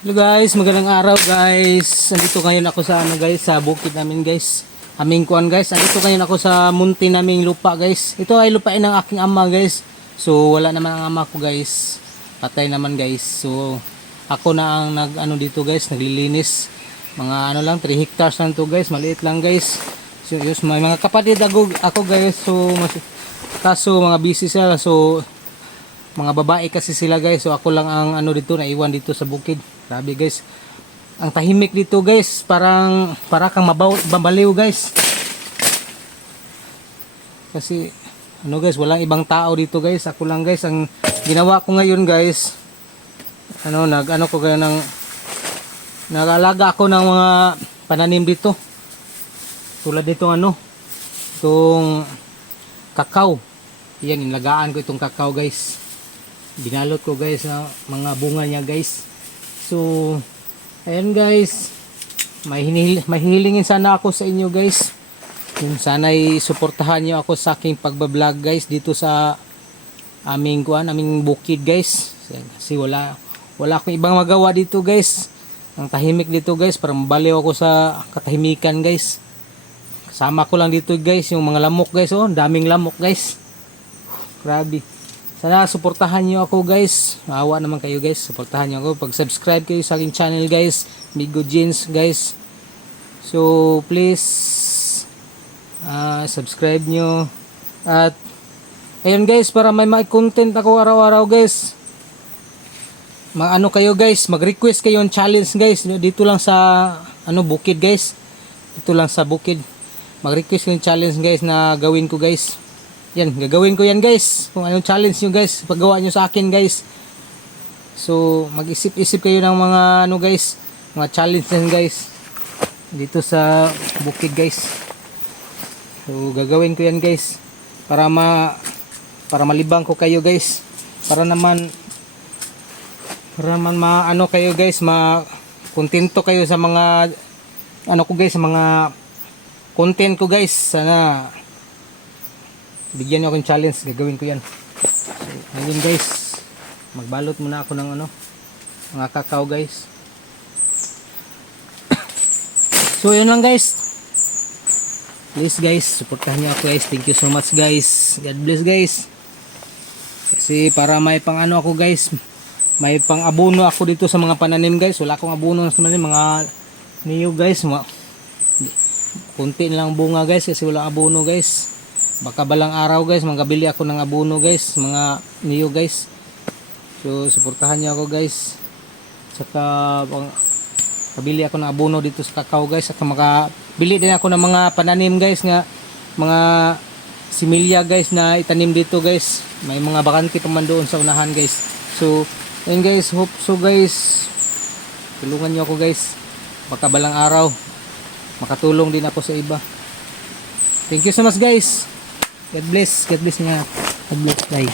Hello guys, magandang araw guys. Andito ngayon ako sa guys, sa bukid namin guys. Aming kuan guys. Andito ngayon ako sa munti naming lupa guys. Ito ay lupain ng aking ama guys. So wala naman ang ama ko guys. Patay naman guys. So ako na ang dito guys, naglilinis. Mga lang 3 hectares lang to guys, maliit lang guys. So may mga kapatid ako guys. So kaso mga busy sila. So mga babae kasi sila guys. So ako lang ang dito, naiwan dito sa bukid. Grabe guys. Ang tahimik dito guys. Para kang mabaliw guys. Kasi guys, walang ibang tao dito guys. Ako lang guys. Ang ginawa ko ngayon guys. Nag-alaga ako ng mga pananim dito. Tulad dito itong kakao. Yan, inlagaan ko itong kakao guys. Binalot ko guys ng mga bunga niya guys. So ayan guys, may hinilingin sana ako sa inyo guys. Yung sana'y suportahan niyo ako sa aking pagbablog guys dito sa aming bukid guys. Kasi wala akong ibang magawa dito guys. Ang tahimik dito guys, para mabaliw ako sa katahimikan guys. Kasama ko lang dito guys yung mga lamok guys. Oh, daming lamok guys. Grabe. Sana suportahan nyo ako guys. Maawa naman kayo guys. Suportahan nyo ako. Pag-subscribe kayo sa aking channel guys. Migo Jeans guys. So please subscribe nyo. At ayun guys, para may content ako araw-araw guys. Kayo guys, mag-request kayo ng challenge guys. Dito lang sa bukid guys. Dito lang sa bukid. Mag-request kayo ng challenge guys na gawin ko guys. Yan, gagawin ko yan guys. Kung anong challenge nyo guys, paggawa nyo sa akin guys. So mag-isip-isip kayo ng mga guys, mga challenge yan guys. Dito sa bukid guys. So gagawin ko yan guys. Para malibang ko kayo guys. Para naman kayo guys, kontento kayo sa mga ko guys, sa mga content ko guys. Sana bigyan niyo akong challenge, gagawin ko yan. So, ngayon guys, magbalot muna ako ng mga kakao guys. So yun lang guys. Please guys, supportahan niyo ako guys. Thank you so much guys. God bless guys. Kasi para may pang ako guys, may pang abono ako dito sa mga pananim guys. Wala akong abono sa mga niyo guys. Kunti lang bunga guys kasi wala abono guys. Baka balang araw guys, magkabili ako ng abono guys, mga niyo guys. So suportahan niyo ako guys. Saka kabili ako ng abono dito sa kakao guys. Saka makabili din ako ng mga pananim guys, nga mga similya guys na itanim dito guys. May mga bakante pa man doon sa unahan guys. So ayun guys, hope so guys. Tulungan niyo ako guys. Baka balang araw makatulong din ako sa iba. Thank you so much guys. God bless nga. God bless. Bye.